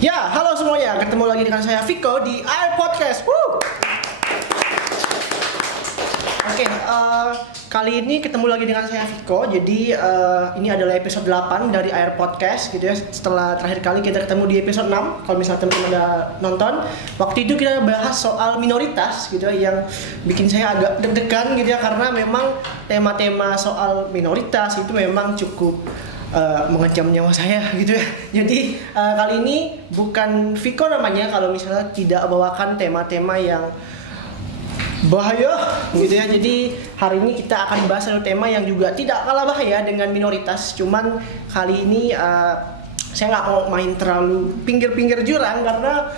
Ya, halo semuanya. Ketemu lagi dengan saya Viko di Air Podcast. Woo! Oke, kali ini ketemu lagi dengan saya Viko. Jadi ini adalah episode 8 dari Air Podcast gitu ya. Setelah terakhir kali kita ketemu di episode 6. Kalau misalnya teman-teman ada nonton, waktu itu kita bahas soal minoritas gitu ya, yang bikin saya agak deg-degan gitu ya, karena memang tema-tema soal minoritas itu memang cukup mengancam nyawa saya gitu ya. Jadi kali ini bukan Viko namanya kalau misalnya tidak bawakan tema-tema yang bahaya gitu ya. Jadi hari ini kita akan bahas satu tema yang juga tidak kalah bahaya dengan minoritas. Cuman kali ini saya nggak mau main terlalu pinggir-pinggir jurang karena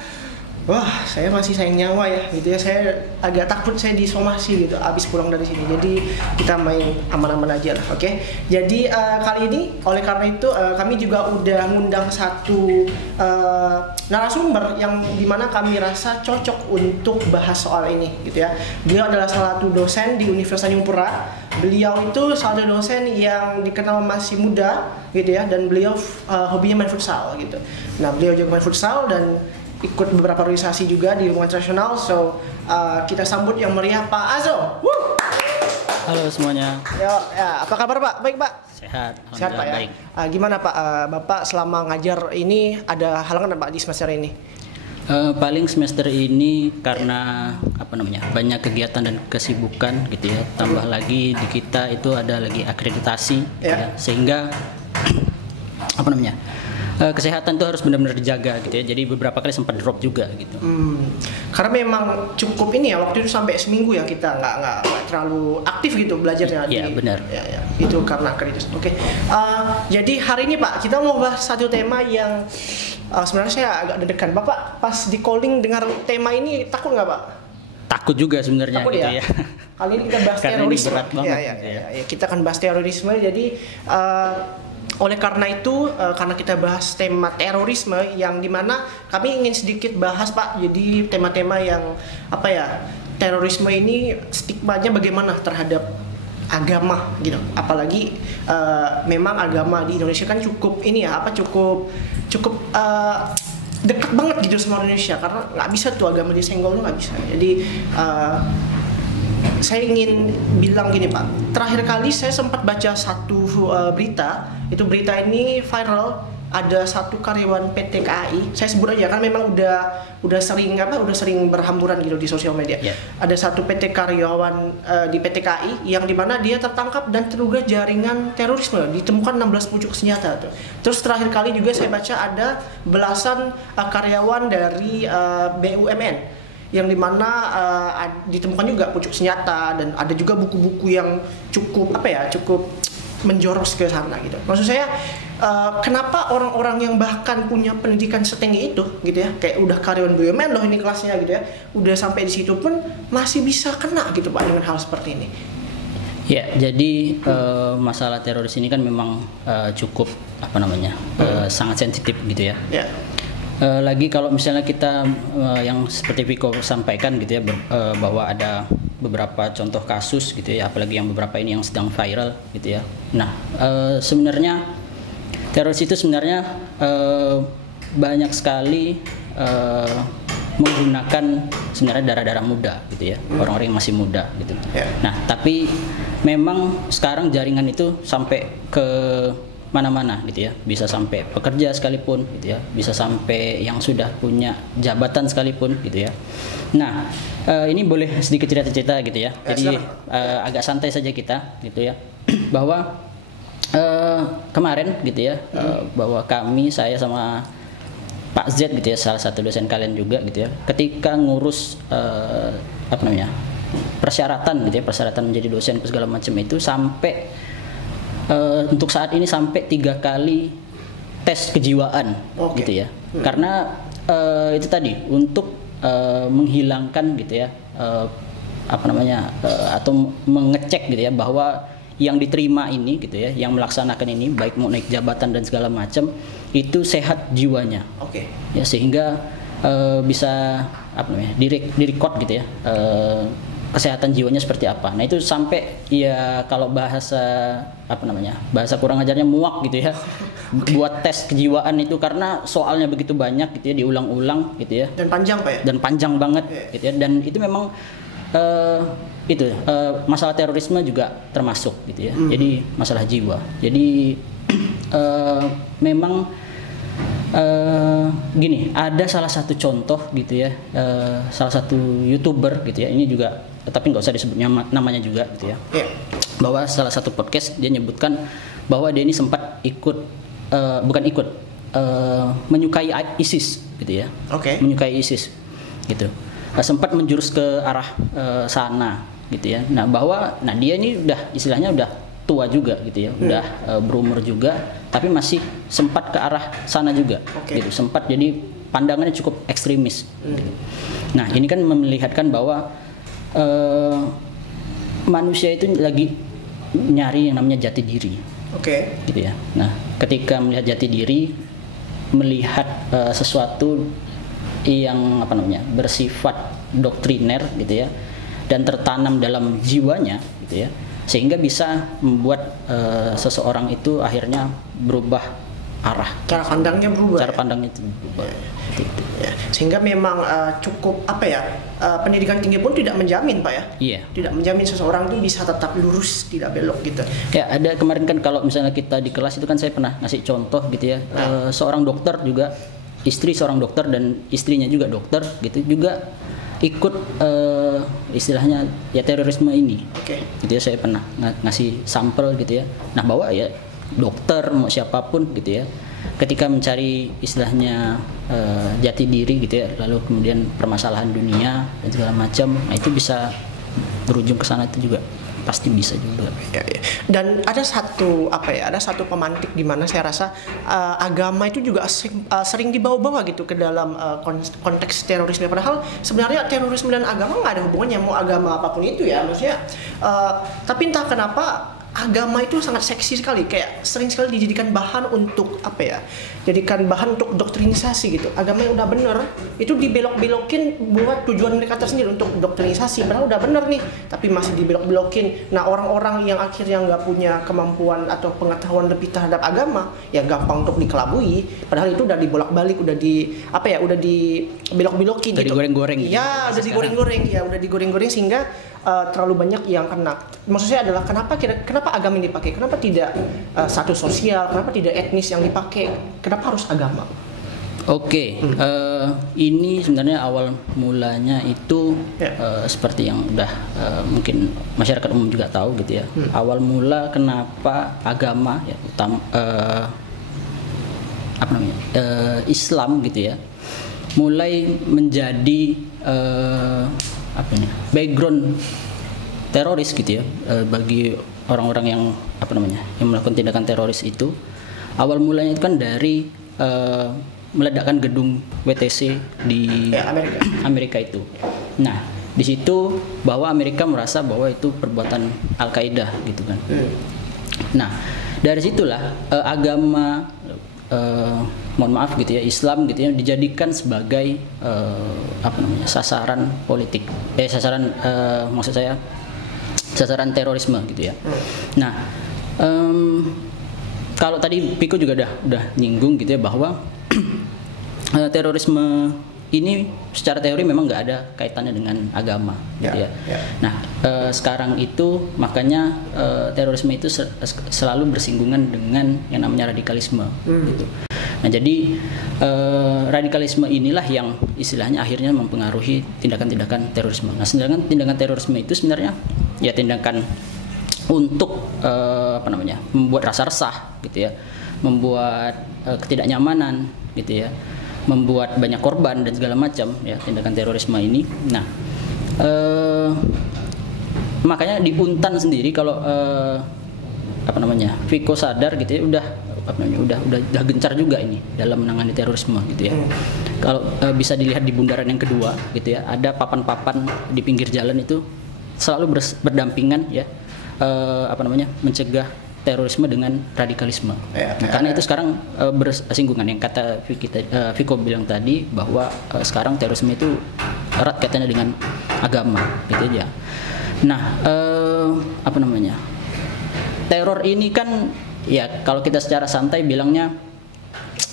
wah, saya masih sayang nyawa ya gitu ya. Saya agak takut saya disomasi gitu abis pulang dari sini. Jadi kita main aman-aman aja lah, oke? Jadi kali ini oleh karena itu kami juga udah ngundang satu narasumber yang dimana kami rasa cocok untuk bahas soal ini gitu ya. Beliau adalah salah satu dosen di Universitas Tanjung Pura. Beliau itu salah satu dosen yang dikenal masih muda gitu ya, dan beliau hobinya main futsal gitu. Nah, beliau juga main futsal dan ikut beberapa organisasi juga di lingkungan internasional. So kita sambut yang meriah Pak Azo. Woo! Halo semuanya. Yo, ya, apa kabar Pak? Baik Pak? Sehat. Sehat Pak ya. Baik. Gimana Pak? Bapak selama ngajar ini ada halangan Pak di semester ini? Paling semester ini karena banyak kegiatan dan kesibukan gitu ya. Tambah lagi di kita itu ada lagi akreditasi ya, sehingga kesehatan itu harus benar-benar dijaga gitu ya. Jadi beberapa kali sempat drop juga gitu. Karena memang cukup ini ya, waktu itu sampai seminggu ya kita nggak terlalu aktif gitu belajarnya. Iya benar. Ya. Itu karena akreditasi. Oke. Jadi hari ini Pak kita mau bahas satu tema yang sebenarnya saya agak deg-degan. Bapak pas di calling dengar tema ini takut nggak Pak? Takut juga sebenarnya takut gitu ya. Kali ini kita bahas terorisme. Berat banget, ya. Kita akan bahas terorisme. Jadi oleh karena itu, karena kita bahas tema terorisme yang dimana kami ingin sedikit bahas Pak, jadi tema-tema yang terorisme ini stigmanya bagaimana terhadap agama gitu, apalagi memang agama di Indonesia kan cukup dekat banget gitu sama Indonesia, karena nggak bisa tuh agama disenggol tuh nggak bisa. Jadi saya ingin bilang gini Pak, terakhir kali saya sempat baca satu berita, itu berita ini viral, ada satu karyawan PT KAI, saya sebut aja kan memang udah sering berhamburan gitu di sosial media. Ada satu PT karyawan di PT KAI yang dimana dia tertangkap dan terduga jaringan terorisme, ditemukan 16 pucuk senjata tuh. Terus terakhir kali juga saya baca ada belasan karyawan dari BUMN yang dimana ditemukan juga pucuk senjata, dan ada juga buku-buku yang cukup menjorok ke sana gitu. Maksud saya kenapa orang-orang yang bahkan punya pendidikan setinggi itu gitu ya, kayak udah karyawan BUMN loh ini kelasnya gitu ya, udah sampai di situ pun masih bisa kena gitu Pak dengan hal seperti ini. Ya, jadi masalah teroris ini kan memang cukup sangat sensitif gitu ya. Lagi kalau misalnya kita yang seperti Viko sampaikan gitu ya, bahwa ada beberapa contoh kasus gitu ya, apalagi yang beberapa ini yang sedang viral gitu ya. Nah, sebenarnya teroris itu sebenarnya banyak sekali menggunakan sebenarnya darah-darah muda gitu ya, orang-orang yang masih muda gitu. Nah, tapi memang sekarang jaringan itu sampai ke mana-mana gitu ya, bisa sampai pekerja sekalipun gitu ya, bisa sampai yang sudah punya jabatan sekalipun gitu ya. Nah, ini boleh sedikit cerita-cerita gitu ya, jadi agak santai saja kita gitu ya, bahwa kemarin gitu ya, bahwa saya sama Pak Z gitu ya, salah satu dosen kalian juga gitu ya, ketika ngurus persyaratan gitu ya, persyaratan menjadi dosen segala macam itu, sampai untuk saat ini sampai 3 kali tes kejiwaan gitu ya. Karena itu tadi untuk menghilangkan gitu ya, atau mengecek gitu ya, bahwa yang diterima ini gitu ya, yang melaksanakan ini baik mau naik jabatan dan segala macam itu sehat jiwanya. Ya, sehingga bisa direkod gitu ya, kesehatan jiwanya seperti apa. Nah itu sampai ya kalau bahasa bahasa kurang ajarnya muak gitu ya. Buat tes kejiwaan itu karena soalnya begitu banyak gitu ya, diulang-ulang gitu ya. Dan panjang Pak ya? Dan panjang banget gitu ya. Dan itu memang masalah terorisme juga termasuk gitu ya. Jadi masalah jiwa. Jadi memang gini, ada salah satu contoh gitu ya, salah satu YouTuber gitu ya, ini juga tapi nggak usah disebut namanya juga gitu ya, bahwa salah satu podcast dia nyebutkan bahwa dia ini sempat menyukai ISIS gitu ya, menyukai ISIS gitu, sempat menjurus ke arah sana gitu ya. Nah dia ini istilahnya udah tua juga gitu ya, udah berumur juga, tapi masih sempat ke arah sana juga gitu, sempat, jadi pandangannya cukup ekstremis gitu. Nah ini kan melihatkan bahwa manusia itu lagi nyari yang namanya jati diri gitu ya. Nah ketika melihat jati diri, melihat sesuatu yang bersifat doktriner gitu ya, dan tertanam dalam jiwanya gitu ya, sehingga bisa membuat seseorang itu akhirnya berubah arah. Cara pandangnya berubah. Cara pandangnya itu berubah. Sehingga memang cukup pendidikan tinggi pun tidak menjamin Pak ya. Iya. Tidak menjamin seseorang itu bisa tetap lurus, tidak belok gitu. Ya ada kemarin kan kalau misalnya kita di kelas itu kan saya pernah ngasih contoh gitu ya. Seorang dokter juga, istri seorang dokter dan istrinya juga dokter gitu, juga ikut istilahnya ya terorisme ini. Gitu ya, saya pernah ngasih sampel gitu ya. Nah bahwa ya dokter mau siapapun gitu ya, ketika mencari istilahnya jati diri gitu ya, lalu kemudian permasalahan dunia dan segala macam, nah itu bisa berujung ke sana itu juga pasti bisa juga. Dan ada satu pemantik di mana saya rasa agama itu juga sering dibawa-bawa gitu ke dalam konteks terorisme, padahal sebenarnya terorisme dan agama nggak ada hubungannya, mau agama apapun itu ya, maksudnya tapi entah kenapa agama itu sangat seksi sekali, kayak sering sekali dijadikan bahan untuk jadikan bahan untuk doktrinisasi gitu. Agama yang udah bener itu dibelok-belokin buat tujuan mereka tersendiri untuk doktrinisasi, padahal udah bener nih tapi masih dibelok-belokin. Nah orang-orang yang akhirnya nggak punya kemampuan atau pengetahuan lebih terhadap agama ya gampang untuk dikelabui, padahal itu udah dibolak-balik, udah dibelok-belokin gitu. Digoreng-goreng gitu. Ya udah digoreng-goreng sehingga terlalu banyak yang kena. Maksudnya adalah kenapa agama yang dipakai? Kenapa tidak status sosial? Kenapa tidak etnis yang dipakai? Kenapa harus agama? Ini sebenarnya awal mulanya itu seperti yang udah mungkin masyarakat umum juga tahu gitu ya. Awal mula kenapa agama ya Islam gitu ya mulai menjadi background teroris gitu ya, bagi orang-orang yang yang melakukan tindakan teroris itu. Awal mulanya itu kan dari meledakkan gedung WTC di Amerika itu. Nah di situ bahwa Amerika merasa bahwa itu perbuatan Al-Qaeda gitu kan. Nah dari situlah agama mohon maaf gitu ya, Islam gitu ya, dijadikan sebagai sasaran politik, maksud saya sasaran terorisme gitu ya. Nah kalau tadi Piko juga udah nyinggung gitu ya bahwa terorisme ini secara teori memang nggak ada kaitannya dengan agama gitu ya. Nah sekarang itu makanya terorisme itu selalu bersinggungan dengan yang namanya radikalisme gitu. Nah jadi radikalisme inilah yang istilahnya akhirnya mempengaruhi tindakan-tindakan terorisme. Nah sedangkan tindakan terorisme itu sebenarnya ya tindakan untuk membuat rasa resah gitu ya, membuat ketidaknyamanan gitu ya, membuat banyak korban dan segala macam ya tindakan terorisme ini. Nah makanya di Untan sendiri kalau Viko sadar gitu ya, udah gencar juga ini dalam menangani terorisme gitu ya. Kalau bisa dilihat di bundaran yang kedua gitu ya, ada papan-papan di pinggir jalan itu selalu berdampingan ya, mencegah terorisme dengan radikalisme. Karena itu sekarang bersinggungan, yang kata Viko bilang tadi bahwa sekarang terorisme itu erat kaitannya dengan agama gitu aja. Nah, apa namanya? Teror ini kan ya kalau kita secara santai bilangnya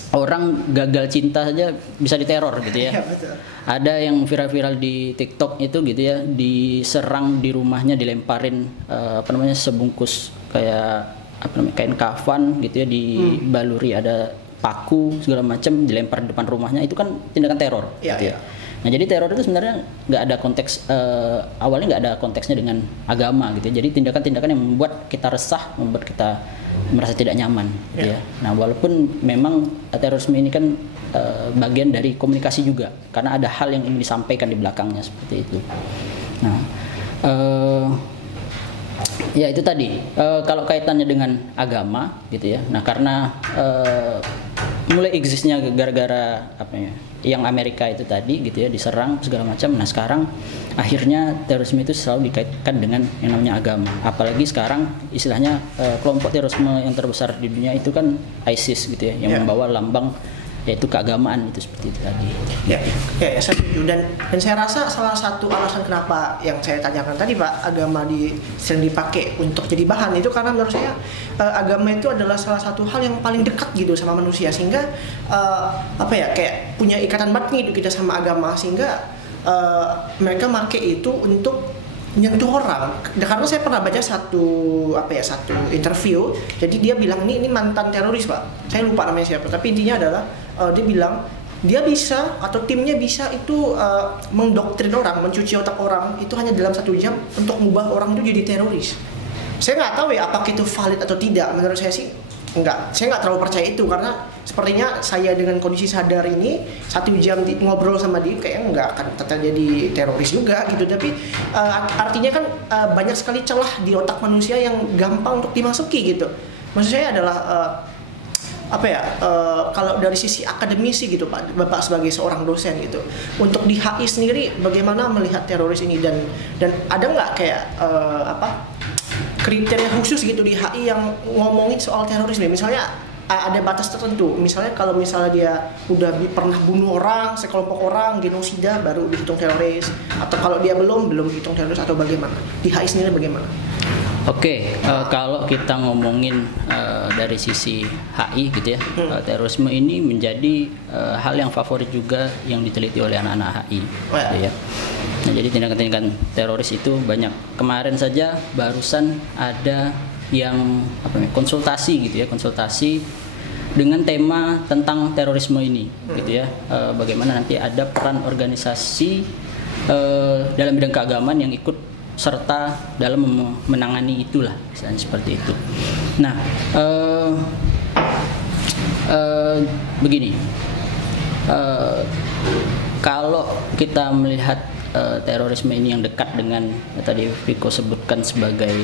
orang gagal cinta saja bisa diteror gitu ya. Iya, betul. Ada yang viral-viral di TikTok itu gitu ya, diserang di rumahnya, dilemparin apa namanya sebungkus kayak apa namanya kain kafan gitu ya, dibaluri ada paku segala macam, dilempar di depan rumahnya, itu kan tindakan teror. Iya, gitu ya. iya. Nah jadi teror itu sebenarnya nggak ada konteks awalnya nggak ada konteksnya dengan agama gitu ya. Jadi tindakan-tindakan yang membuat kita resah, membuat kita merasa tidak nyaman gitu ya. Nah walaupun memang terorisme ini kan bagian dari komunikasi juga, karena ada hal yang ingin disampaikan di belakangnya seperti itu. Nah ya itu tadi kalau kaitannya dengan agama gitu ya. Nah karena mulai existnya gara-gara apa ya, yang Amerika itu tadi gitu ya, diserang segala macam. Nah sekarang akhirnya terorisme itu selalu dikaitkan dengan yang namanya agama. Apalagi sekarang istilahnya kelompok terorisme yang terbesar di dunia itu kan ISIS gitu ya, yang membawa lambang yaitu keagamaan itu seperti itu tadi. Ya, saya setuju, dan saya rasa salah satu alasan kenapa yang saya tanyakan tadi Pak, agama sering dipakai untuk jadi bahan itu karena menurut saya agama itu adalah salah satu hal yang paling dekat gitu sama manusia, sehingga apa ya, kayak punya ikatan batin gitu kita sama agama, sehingga mereka pakai itu untuk nyentuh orang. Karena saya pernah baca satu interview, jadi dia bilang ini mantan teroris Pak, saya lupa namanya siapa, tapi intinya adalah dia bilang dia bisa atau timnya bisa itu mendoktrin orang, mencuci otak orang itu hanya dalam 1 jam untuk mengubah orang itu jadi teroris. Saya nggak tahu ya apakah itu valid atau tidak. Menurut saya sih enggak, saya nggak terlalu percaya itu, karena sepertinya saya dengan kondisi sadar ini 1 jam ngobrol sama dia kayaknya nggak akan terjadi teroris juga gitu. Tapi artinya kan banyak sekali celah di otak manusia yang gampang untuk dimasuki gitu. Maksud saya adalah kalau dari sisi akademisi gitu Pak, Bapak sebagai seorang dosen gitu, untuk di HI sendiri bagaimana melihat teroris ini, dan ada nggak kayak kriteria khusus gitu di HI yang ngomongin soal terorisme? Misalnya ada batas tertentu, misalnya kalau misalnya dia udah pernah bunuh orang, sekelompok orang, genosida, baru dihitung teroris, atau kalau dia belum dihitung teroris, atau bagaimana? Di HI sendiri bagaimana? Oke, kalau kita ngomongin dari sisi HI gitu ya, terorisme ini menjadi hal yang favorit juga yang diteliti oleh anak-anak HI, gitu ya. Nah, jadi tindakan-tindakan teroris itu banyak. Kemarin saja barusan ada yang konsultasi gitu ya, konsultasi dengan tema tentang terorisme ini, gitu ya. Bagaimana nanti ada peran organisasi dalam bidang keagamaan yang ikut serta dalam menangani itulah, misalnya seperti itu. Nah, begini, kalau kita melihat terorisme ini yang dekat dengan tadi Viko sebutkan sebagai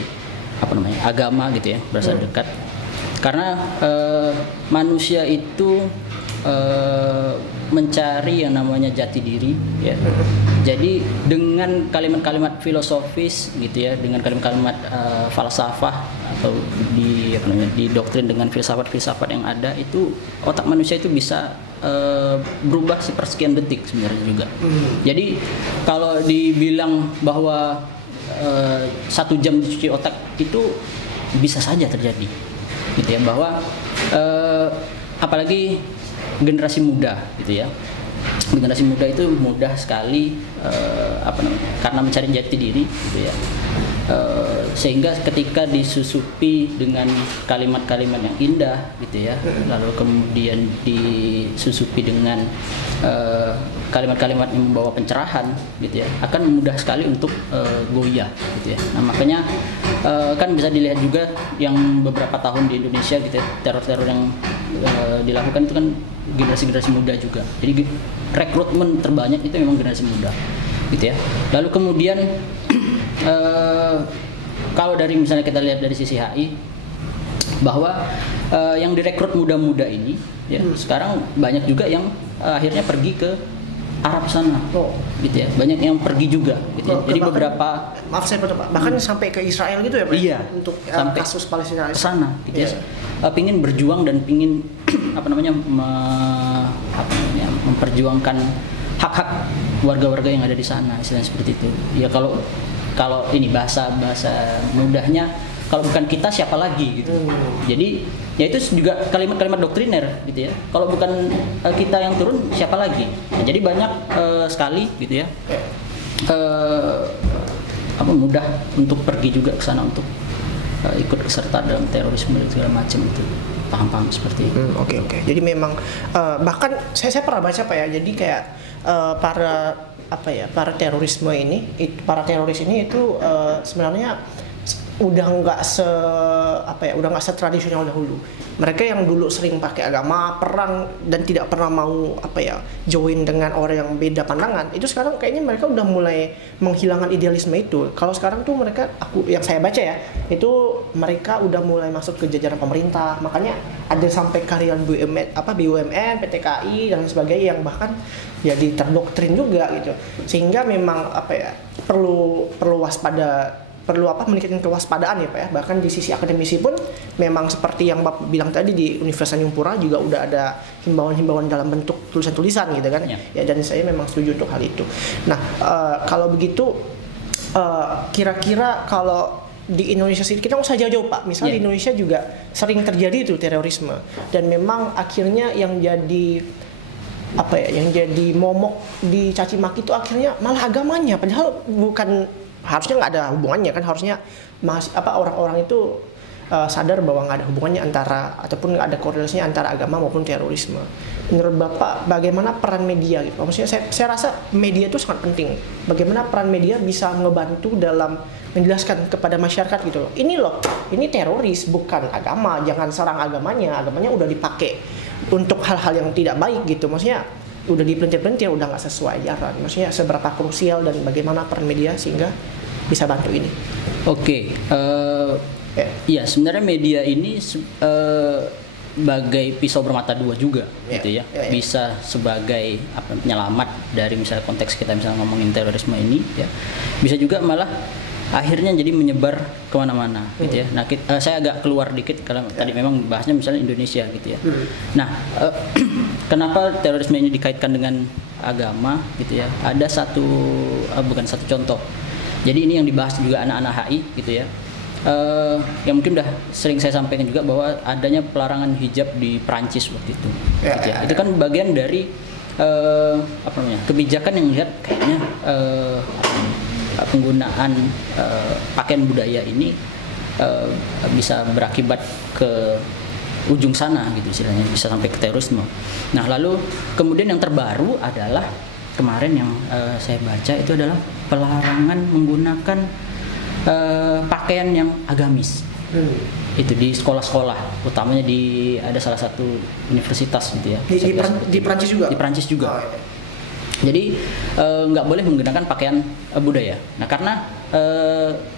agama gitu ya, berasa dekat, karena manusia itu mencari yang namanya jati diri ya. Jadi dengan kalimat-kalimat filosofis gitu ya, dengan kalimat-kalimat falsafah atau didoktrin dengan filsafat-filsafat yang ada, itu otak manusia itu bisa berubah sepersekian detik sebenarnya juga. Jadi kalau dibilang bahwa 1 jam dicuci otak itu bisa saja terjadi gitu ya, bahwa apalagi generasi muda gitu ya. Generasi muda itu mudah sekali karena mencari jati diri gitu ya. Sehingga ketika disusupi dengan kalimat-kalimat yang indah gitu ya, lalu kemudian disusupi dengan kalimat-kalimat yang membawa pencerahan gitu ya, akan mudah sekali untuk goyah gitu ya. Nah makanya kan bisa dilihat juga yang beberapa tahun di Indonesia gitu ya, teror-teror yang dilakukan itu kan generasi-generasi muda juga. Jadi rekrutmen terbanyak itu memang generasi muda gitu ya. Lalu kemudian kalau dari misalnya kita lihat dari sisi HI, bahwa yang direkrut muda-muda ini ya, sekarang banyak juga yang akhirnya pergi ke Arab sana, gitu ya. Banyak yang pergi juga gitu ya. Jadi beberapa, maaf saya potong Pak, bahkan sampai ke Israel gitu ya Pak? Iya, untuk sampai kasus Palestina ke sana gitu ya. Pingin berjuang dan pingin memperjuangkan hak-hak warga-warga yang ada di sana, istilahnya seperti itu. Ya kalau ini bahasa mudahnya, kalau bukan kita siapa lagi gitu. Jadi ya itu juga kalimat-kalimat doktriner gitu ya. Kalau bukan kita yang turun siapa lagi? Nah, jadi banyak sekali gitu ya. Mudah untuk pergi juga ke sana untuk ikut serta dalam terorisme dan segala macam itu, paham-paham seperti itu. Oke. Jadi memang bahkan saya pernah baca Pak ya. Jadi kayak para teroris ini itu sebenarnya udah nggak setradisional dahulu. Mereka yang dulu sering pakai agama, perang dan tidak pernah mau join dengan orang yang beda pandangan, itu sekarang kayaknya mereka udah mulai menghilangkan idealisme itu. Kalau sekarang tuh mereka, yang saya baca ya, itu mereka udah mulai masuk ke jajaran pemerintah. Makanya ada sampai karyawan BUMN, PT KAI dan sebagainya yang bahkan jadi terdoktrin juga gitu. Sehingga memang perlu waspada, perlu meningkatkan kewaspadaan ya Pak ya. Bahkan di sisi akademisi pun memang seperti yang Bapak bilang tadi, di Universitas Tanjung juga udah ada himbauan-himbauan dalam bentuk tulisan-tulisan gitu kan ya, dan saya memang setuju untuk hal itu. Nah kalau begitu kira-kira kalau di Indonesia sendiri, kita nggak usah jauh-jauh Pak, misalnya di Indonesia juga sering terjadi itu terorisme, dan memang akhirnya yang jadi yang jadi momok dicaci maki itu akhirnya malah agamanya, padahal harusnya nggak ada hubungannya kan. Harusnya orang-orang itu sadar bahwa nggak ada hubungannya ataupun nggak ada korelasinya antara agama maupun terorisme. Menurut Bapak bagaimana peran media gitu? Maksudnya saya rasa media itu sangat penting. Bagaimana peran media bisa ngebantu dalam menjelaskan kepada masyarakat gitu loh. Ini teroris bukan agama, jangan serang agamanya udah dipakai untuk hal-hal yang tidak baik gitu. Maksudnya udah dipelintir-pelintir, udah nggak sesuai ajaran. Maksudnya seberapa krusial dan bagaimana peran media sehingga bisa bantu ini. Oke, ya sebenarnya media ini sebagai pisau bermata dua juga, gitu ya. Bisa sebagai penyelamat dari misalnya konteks kita misalnya ngomongin terorisme ini, ya. Bisa juga malah akhirnya jadi menyebar kemana-mana gitu ya. Nah saya agak keluar dikit karena tadi memang bahasnya misalnya Indonesia gitu ya. Nah kenapa terorisme ini dikaitkan dengan agama gitu ya? Ada bukan satu contoh. Jadi ini yang dibahas juga anak-anak HI gitu ya. Yang mungkin udah sering saya sampaikan juga bahwa adanya pelarangan hijab di Prancis waktu itu. Gitu ya. Itu kan bagian dari kebijakan yang lihat kayaknya penggunaan pakaian budaya ini bisa berakibat ke ujung sana gitu istilahnya, bisa sampai ke terorisme. Nah lalu kemudian yang terbaru adalah kemarin yang saya baca itu adalah pelarangan menggunakan pakaian yang agamis. Itu di sekolah-sekolah, utamanya ada salah satu universitas gitu ya. Di Prancis juga? Di Prancis juga. Jadi nggak boleh menggunakan pakaian budaya. Nah karena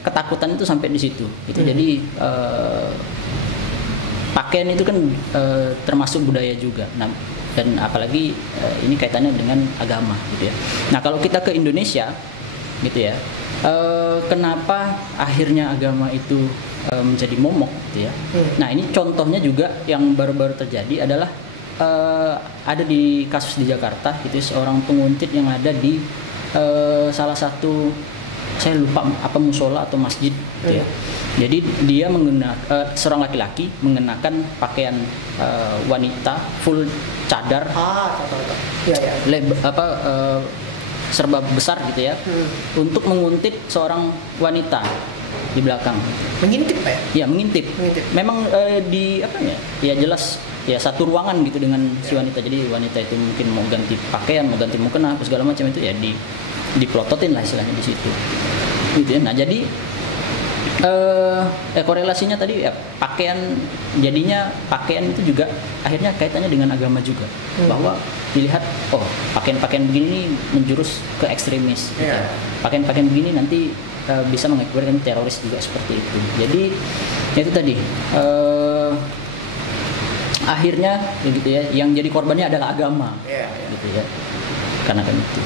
ketakutan itu sampai di situ. Gitu. Jadi pakaian itu kan termasuk budaya juga. Nah dan apalagi ini kaitannya dengan agama gitu ya. Nah kalau kita ke Indonesia gitu ya, kenapa akhirnya agama itu menjadi momok gitu ya. Nah ini contohnya juga yang baru-baru terjadi adalah ada di kasus di Jakarta itu seorang penguntit yang ada di salah satu, saya lupa musola atau masjid gitu ya. Jadi dia seorang laki-laki mengenakan pakaian wanita full cadar, serba besar gitu ya, untuk menguntit seorang wanita di belakang. Mengintip Pak ya? Ya mengintip. Memang ya jelas ya satu ruangan gitu dengan si wanita. Jadi wanita itu mungkin mau ganti pakaian, mau ganti mukena, segala macam itu ya diplototin lah istilahnya di situ. Gitu ya. Nah jadi korelasinya tadi ya jadinya pakaian itu juga akhirnya kaitannya dengan agama juga, bahwa dilihat pakaian-pakaian begini nih menjurus ke ekstremis gitu ya. Pakaian-pakaian begini nanti bisa mengakibatkan teroris juga seperti itu. Jadi ya itu tadi akhirnya ya gitu ya, yang jadi korbannya adalah agama gitu ya, karena kan itu.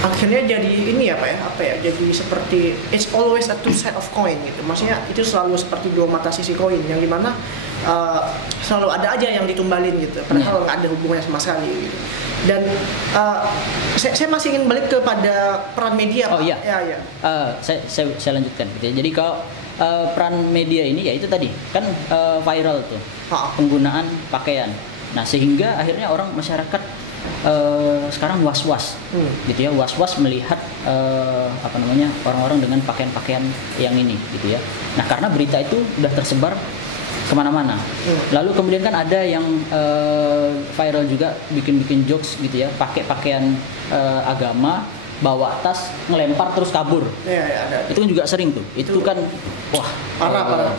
Akhirnya jadi ini ya Pak ya, jadi seperti it's always a two side of coin gitu. Maksudnya itu selalu seperti dua mata sisi koin, yang dimana selalu ada aja yang ditumbalin gitu, padahal nggak ada hubungannya sama sekali gitu. Dan saya masih ingin balik kepada peran media, Pak. Oh iya. Ya. Saya lanjutkan gitu ya. Jadi kalau peran media ini ya itu tadi kan viral tuh penggunaan pakaian. Nah sehingga akhirnya orang masyarakat sekarang was-was gitu ya, was-was melihat orang-orang dengan pakaian-pakaian yang ini gitu ya. Nah karena berita itu udah tersebar kemana-mana. Lalu kemudian kan ada yang viral juga bikin jokes gitu ya, pakai pakaian agama, bawa tas, ngelempar terus kabur. Ada. Itu kan juga sering tuh. Itu kan wah parah.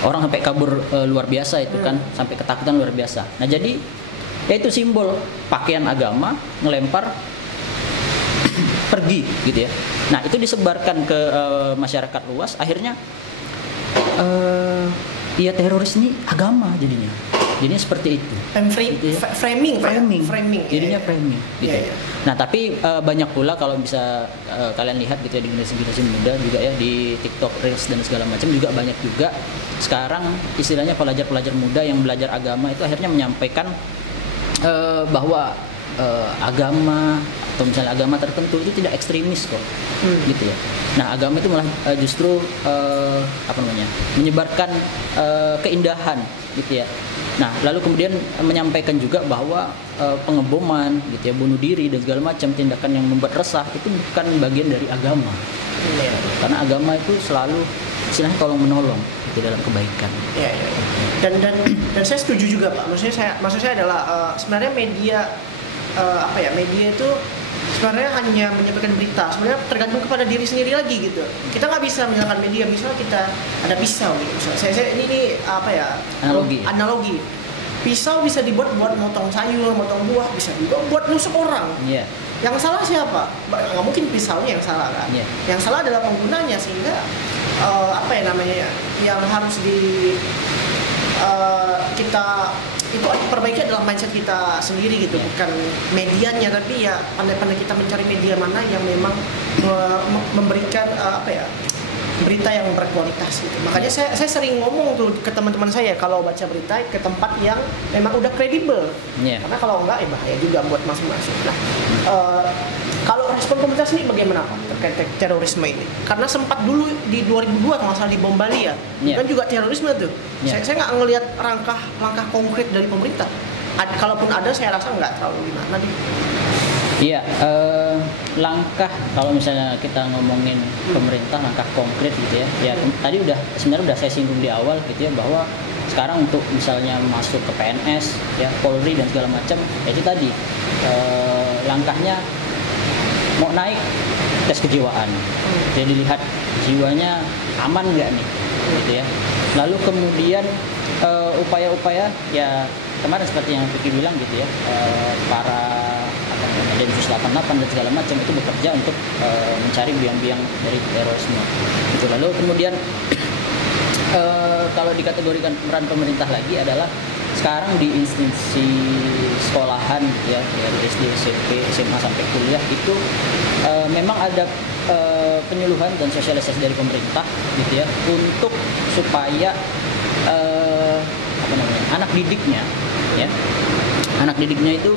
Orang sampai kabur luar biasa itu kan, sampai ketakutan luar biasa. Nah jadi ya itu simbol pakaian agama ngelempar pergi gitu ya. Nah itu disebarkan ke masyarakat luas, akhirnya ya teroris ini agama jadinya seperti itu. Framing. Jadinya framing gitu. Yeah. Nah tapi banyak pula kalau bisa kalian lihat gitu ya di generasi muda juga ya di TikTok, Reels dan segala macam juga banyak juga sekarang istilahnya pelajar muda yang belajar agama itu akhirnya menyampaikan bahwa agama atau misalnya agama tertentu itu tidak ekstremis kok, gitu ya. Nah agama itu malah justru menyebarkan keindahan, gitu ya. Nah lalu kemudian menyampaikan juga bahwa pengeboman, gitu ya, bunuh diri dan segala macam tindakan yang membuat resah itu bukan bagian dari agama, karena agama itu selalu istilahnya tolong menolong gitu dalam kebaikan. Iya. Dan saya setuju juga Pak. Maksud saya adalah sebenarnya media media itu sebenarnya hanya menyampaikan berita. Sebenarnya tergantung kepada diri sendiri lagi gitu. Kita nggak bisa menyalahkan media. Misalnya kita ada pisau gitu. Saya ini analogi. Pisau bisa dibuat buat motong sayur, motong buah, bisa juga buat nusuk orang. Yeah. Yang salah siapa? Nggak mungkin pisaunya yang salah kan? Yeah. Yang salah adalah penggunanya, sehingga yang harus kita itu perbaiki adalah mindset kita sendiri gitu, bukan medianya, tapi ya pandai-pandai kita mencari media mana yang memang memberikan berita yang berkualitas gitu. Makanya saya sering ngomong tuh ke teman-teman saya kalau baca berita ke tempat yang memang udah kredibel. Karena kalau enggak bahaya juga buat masing-masing. Nah, kalau respon pemerintah sendiri bagaimana Pak terkait terorisme ini? Karena sempat dulu di 2002 kalau salah di bom Bali ya, kan juga terorisme tuh. Saya nggak ngelihat langkah konkret dari pemerintah. Kalaupun ada, saya rasa nggak terlalu gimana deh. Iya, langkah kalau misalnya kita ngomongin pemerintah langkah konkret gitu ya. Tadi sebenarnya udah saya singgung di awal gitu ya, bahwa sekarang untuk misalnya masuk ke PNS ya, Polri dan segala macam, itu tadi langkahnya mau naik tes kejiwaan. Jadi lihat jiwanya aman nggak nih gitu ya. Lalu kemudian upaya-upaya ya kemarin seperti yang Vicky bilang gitu ya, para Densus 88 dan segala macam itu bekerja untuk mencari biang-biang dari terorisme. Gitu. Lalu kemudian kalau dikategorikan peran pemerintah lagi adalah sekarang di instansi sekolahan ya, dari SD, SMP, SMA sampai kuliah itu memang ada penyuluhan dan sosialisasi dari pemerintah gitu ya, untuk supaya anak didiknya itu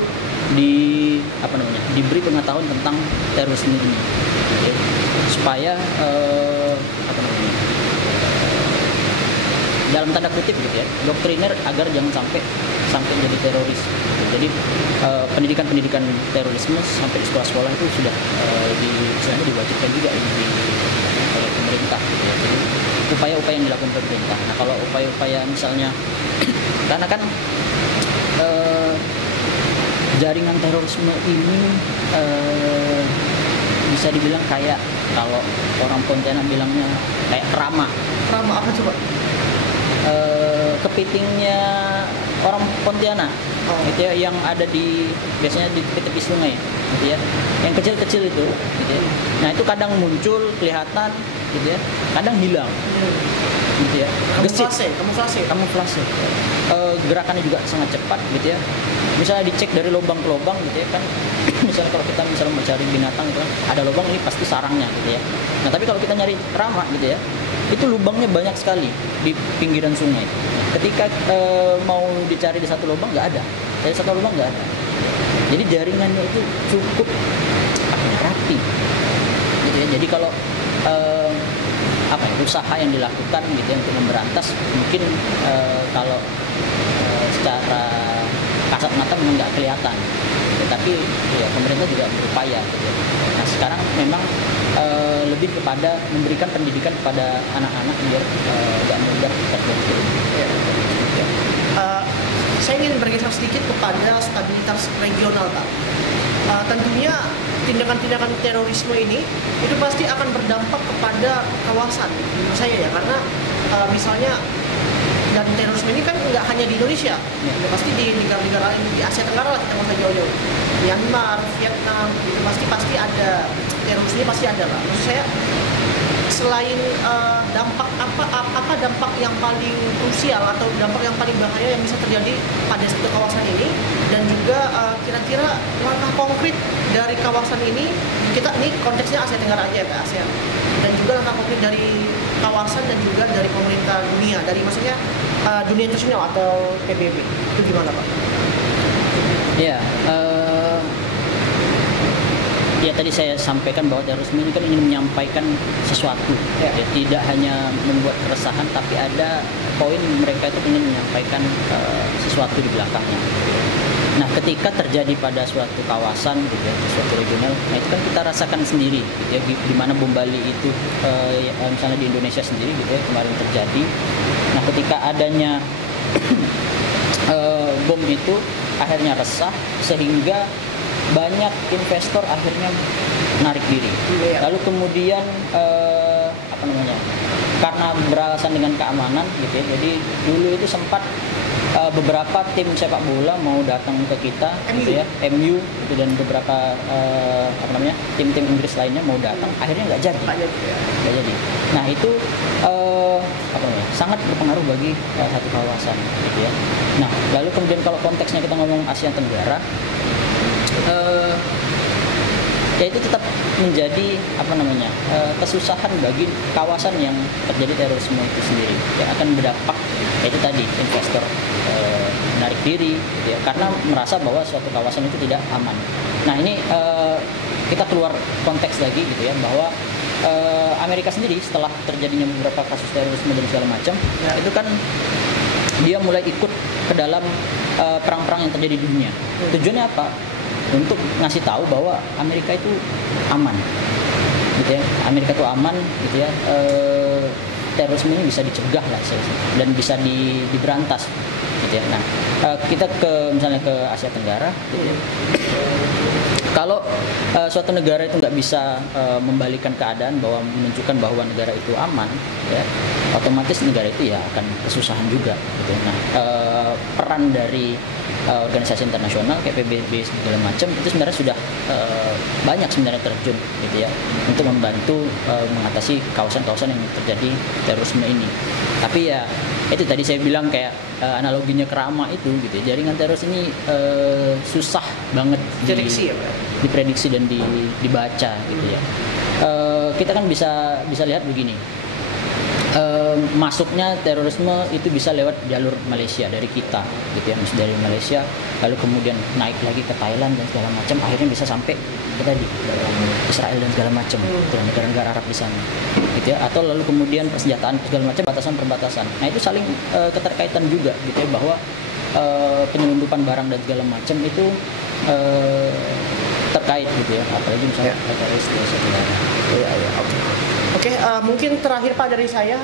diberi pengetahuan tentang terorisme ini, ya, supaya dalam tanda kutip gitu ya, doktriner agar jangan sampai jadi teroris. Gitu. Jadi pendidikan terorisme sampai di sekolah-sekolah itu sudah diwajibkan juga oleh pemerintah. Gitu ya. Jadi upaya-upaya yang dilakukan pemerintah. Nah kalau upaya-upaya misalnya karena kan jaringan terorisme ini bisa dibilang kayak kalau orang Pontianak bilangnya kayak kerama apa coba? Kepitingnya orang Pontianak gitu ya, yang ada biasanya di tepi sungai gitu ya, yang kecil-kecil itu gitu ya. Nah itu kadang muncul kelihatan gitu ya, kadang hilang gitu ya. Kamuflase. Gerakannya juga sangat cepat gitu ya. Misalnya dicek dari lubang ke lubang gitu ya kan. Misalnya kalau kita mencari binatang gitu kan, ada lubang, ini pasti sarangnya gitu ya. Nah tapi kalau kita nyari kerama gitu ya, itu lubangnya banyak sekali di pinggiran sungai. Ketika mau dicari di satu lubang nggak ada, dari satu lubang nggak ada. Jadi jaringannya itu cukup rapi gitu ya. Jadi kalau usaha yang dilakukan gitu ya, untuk memberantas mungkin kalau secara kasat mata memang nggak kelihatan, tapi ya pemerintah juga berupaya gitu ya. Nah sekarang memang lebih kepada memberikan pendidikan kepada anak-anak biar nggak mudah terjadi. Saya ingin bergeser sedikit kepada stabilitas regional, Pak. Tentunya tindakan-tindakan terorisme ini itu pasti akan berdampak kepada kawasan, menurut saya ya, karena misalnya dan terorisme ini kan nggak hanya di Indonesia, ya, pasti di negara-negara di Asia Tenggara lah, kita nggak usah jauh-jauh, Myanmar, Vietnam, itu pasti ada terorisme, pasti ada lah. Maksud saya selain dampak apa dampak yang paling krusial atau dampak yang paling bahaya yang bisa terjadi pada satu kawasan ini, dan juga kira-kira langkah konkret dari kawasan ini, kita ini konteksnya Asia Tenggara aja ya Pak, ASEAN, dan juga langkah konkret dari kawasan dan juga dari pemerintah dunia, dari maksudnya dunia internasional atau PBB, itu gimana Pak? Ya, ya tadi saya sampaikan bahwa terorisme ini kan ingin menyampaikan sesuatu, ya, tidak hanya membuat keresahan, tapi ada poin mereka itu ingin menyampaikan sesuatu di belakangnya. Nah, ketika terjadi pada suatu kawasan, gitu ya, suatu regional, nah itu kan kita rasakan sendiri, gitu ya, di mana bom Bali itu, misalnya di Indonesia sendiri, gitu ya, kemarin terjadi. Nah, ketika adanya bom itu akhirnya resah, sehingga banyak investor akhirnya menarik diri. Lalu kemudian karena beralasan dengan keamanan, gitu ya, jadi dulu itu sempat beberapa tim sepak bola mau datang ke kita, gitu ya, MU gitu, dan beberapa tim-tim Inggris lainnya mau datang, akhirnya nggak jadi. Nah itu sangat berpengaruh bagi satu kawasan, gitu ya. Nah lalu kemudian kalau konteksnya kita ngomong Asia Tenggara, ya itu tetap menjadi kesusahan bagi kawasan yang terjadi terorisme itu sendiri, yang akan berdampak itu tadi investor menarik diri, gitu ya, karena merasa bahwa suatu kawasan itu tidak aman. Nah ini kita keluar konteks lagi, gitu ya, bahwa Amerika sendiri setelah terjadinya beberapa kasus terorisme dan segala macam, ya, itu kan dia mulai ikut ke dalam perang-perang yang terjadi di dunia. Tujuannya apa? Untuk ngasih tahu bahwa Amerika itu aman, gitu ya. Amerika itu aman, gitu ya. Terorisme ini bisa dicegah lah, dan bisa diberantas, gitu ya. Nah, kita misalnya ke Asia Tenggara, gitu ya. Kalau suatu negara itu nggak bisa membalikan keadaan bahwa menunjukkan bahwa negara itu aman, ya, otomatis negara itu ya akan kesusahan juga, gitu. Nah, peran dari organisasi internasional kayak PBB segala macam itu sebenarnya sudah banyak sebenarnya terjun, gitu ya, untuk membantu mengatasi kawasan-kawasan yang terjadi terorisme ini. Tapi ya itu tadi saya bilang kayak analoginya kerama itu, gitu ya, jaringan teroris ini susah banget diprediksi dan dibaca, gitu ya. Kita kan bisa lihat begini, masuknya terorisme itu bisa lewat jalur Malaysia dari kita, gitu ya, dari Malaysia, lalu kemudian naik lagi ke Thailand dan segala macam, akhirnya bisa sampai ke tadi Israel dan segala macam, negara-negara Arab di sana, gitu ya, atau lalu kemudian persenjataan segala macam, perbatasan. Nah itu saling keterkaitan juga, gitu ya, bahwa penyelundupan barang dan segala macam itu terkait, gitu ya, apalagi misalnya teroris dan sebagainya. Oke, mungkin terakhir Pak dari saya,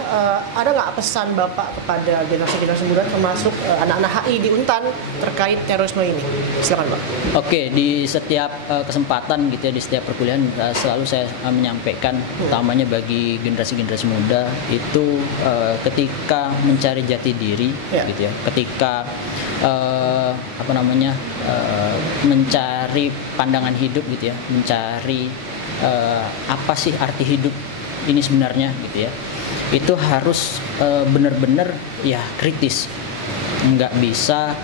ada nggak pesan Bapak kepada generasi-generasi muda termasuk anak-anak HI di Untan terkait terorisme ini? Silakan Pak. Oke, di setiap kesempatan, gitu ya, di setiap perkuliahan selalu saya menyampaikan, utamanya bagi generasi-generasi muda itu ketika mencari jati diri, gitu ya, ketika mencari pandangan hidup, gitu ya, mencari apa sih arti hidup ini sebenarnya, gitu ya, itu harus benar-benar ya kritis, nggak bisa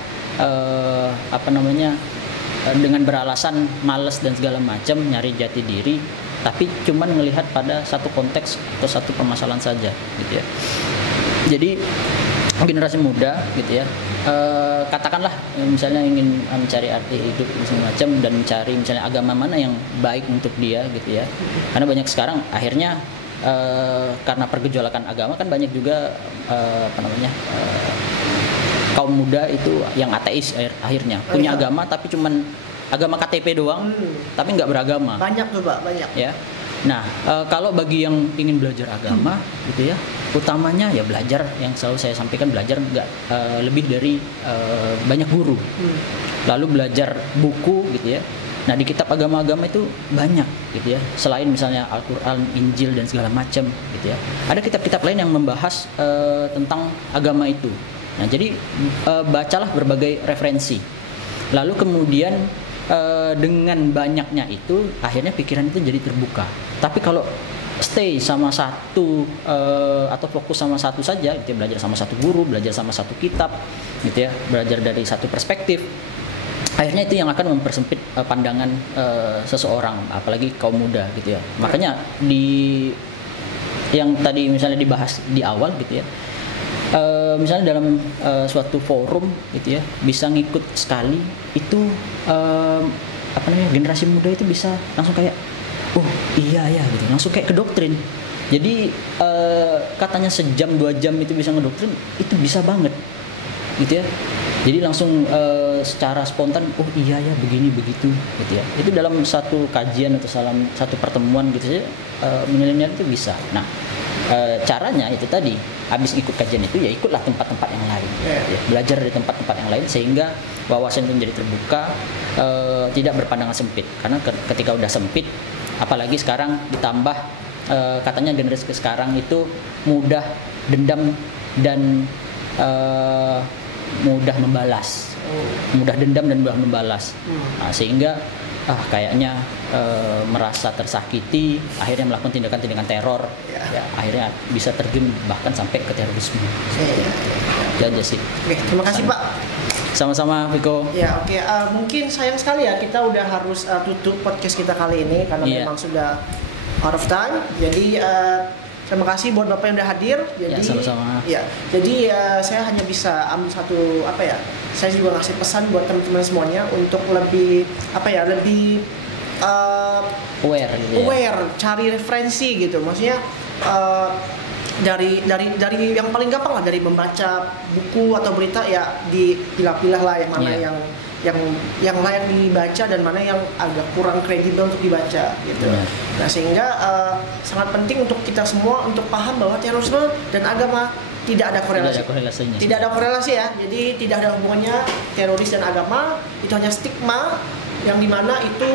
dengan beralasan malas dan segala macam nyari jati diri, tapi cuman melihat pada satu konteks atau satu permasalahan saja, gitu ya. Jadi generasi muda gitu ya, katakanlah misalnya ingin mencari arti hidup macam dan mencari misalnya agama mana yang baik untuk dia gitu ya, karena banyak sekarang akhirnya karena pergejolakan agama kan banyak juga kaum muda itu yang ateis akhirnya punya agama tapi cuman agama KTP doang, tapi nggak beragama. Banyak tuh Pak, banyak. Ya. Nah, kalau bagi yang ingin belajar agama, gitu ya, utamanya ya belajar yang selalu saya sampaikan, belajar nggak lebih dari banyak guru. Lalu belajar buku, gitu ya. Nah, di kitab agama-agama itu banyak, gitu ya. Selain misalnya Al-Quran, Injil dan segala macam, gitu ya. Ada kitab-kitab lain yang membahas tentang agama itu. Nah, jadi bacalah berbagai referensi. Lalu kemudian dengan banyaknya itu akhirnya pikiran itu jadi terbuka. Tapi kalau stay sama satu atau fokus sama satu saja, gitu ya, belajar sama satu guru, belajar sama satu kitab, gitu ya, belajar dari satu perspektif, akhirnya itu yang akan mempersempit pandangan seseorang, apalagi kaum muda, gitu ya. Makanya di yang tadi misalnya dibahas di awal, gitu ya. Misalnya dalam suatu forum gitu ya, bisa ngikut sekali itu generasi muda itu bisa langsung kayak oh iya ya gitu, langsung kayak ke doktrin. Jadi katanya sejam 2 jam itu bisa ngedoktrin, itu bisa banget gitu ya. Jadi langsung secara spontan oh iya ya begini begitu gitu ya. Itu dalam satu kajian atau dalam satu pertemuan gitu ya, milenial itu bisa. Nah, caranya itu tadi, habis ikut kajian itu ya ikutlah tempat-tempat yang lain, ya, belajar dari tempat-tempat yang lain sehingga wawasan itu menjadi terbuka, tidak berpandangan sempit. Karena ketika udah sempit, apalagi sekarang ditambah katanya generasi sekarang itu mudah dendam dan mudah membalas, mudah dendam dan mudah membalas, nah, sehingga kayaknya merasa tersakiti, akhirnya melakukan tindakan-tindakan teror, ya, akhirnya bisa terjun bahkan sampai ke terorisme. Itu aja sih. Oke, terima kasih Pak. Sama-sama Viko. Ya oke, mungkin sayang sekali ya kita udah harus tutup podcast kita kali ini karena memang sudah out of time. Jadi terima kasih buat Bapak yang udah hadir. Jadi sama-sama. Ya, jadi saya hanya bisa ambil satu saya juga ngasih pesan buat teman-teman semuanya untuk lebih lebih aware gitu ya. Aware, cari referensi gitu. Maksudnya dari yang paling gampang lah, dari membaca buku atau berita ya dipilah-pilah lah yang mana yang layak dibaca dan mana yang agak kurang kredibel untuk dibaca gitu. Nah, sehingga sangat penting untuk kita semua untuk paham bahwa terorisme dan agama tidak ada korelasi. Tidak ada korelasi ya. Jadi tidak ada hubungannya teroris dan agama, itu hanya stigma yang dimana itu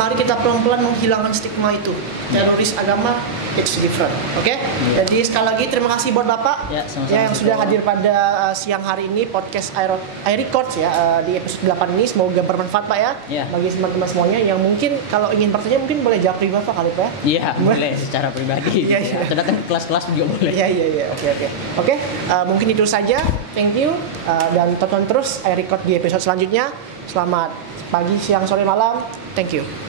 mari kita pelan-pelan menghilangkan stigma itu. Teroris agama it's different. Oke? Jadi sekali lagi terima kasih buat Bapak yang sudah hadir pada siang hari ini podcast iRecords ya di episode 8 ini. Semoga bermanfaat Pak ya. Bagi teman-teman semuanya yang mungkin kalau ingin bertanya mungkin boleh jawab pribadi Pak kali Pak ya. Iya, boleh secara pribadi. Atau datang ke kelas-kelas juga boleh. Iya. Oke. Mungkin itu saja. Thank you dan tonton terus iRecord di episode selanjutnya. Selamat pagi, siang, sore, malam. Thank you.